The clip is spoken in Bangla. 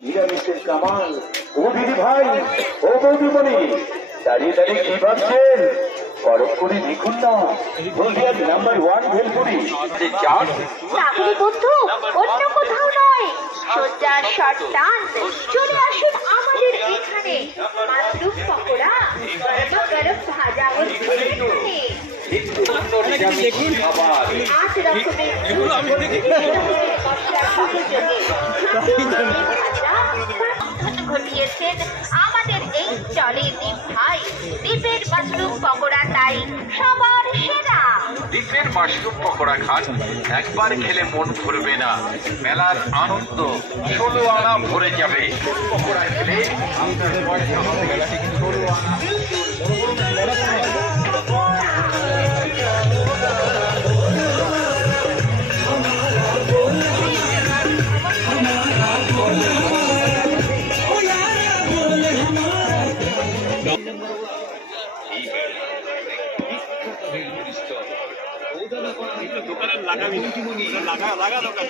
নিরামিষের কামাল। ও দিদি ভাই, ও বৌদিমণি, দাঁড়িয়ে দাঁড়িয়ে কি ভাবছেন? পরখ করে দেখুন না, হলদিয়ার নাম্বার 1 ভেলপুরি। তাহলে বন্ধু অন্য কোথাও নয়, সোজা শর্টান চলে আসুন আমাদের এখানে। মাশরুম পকোড়া, গরম গরম ভাজা হচ্ছে এখানে। 8 রকমের ঘটিয়েছেন আমাদের এই চলে দীপ ভাই। দ্বীপের মাশরুম পকোড়া তাই সবার সেরা। দ্বীপের মাশরুম পকোড়া খান, একবার খেলে মন ভরবে না। মেলার আনন্দ 16 আনা ভরে যাবে। পকোড়া খেলে আপনার পয়সা হবে 16 আনা। দোকানে লাগা লাগা দোকান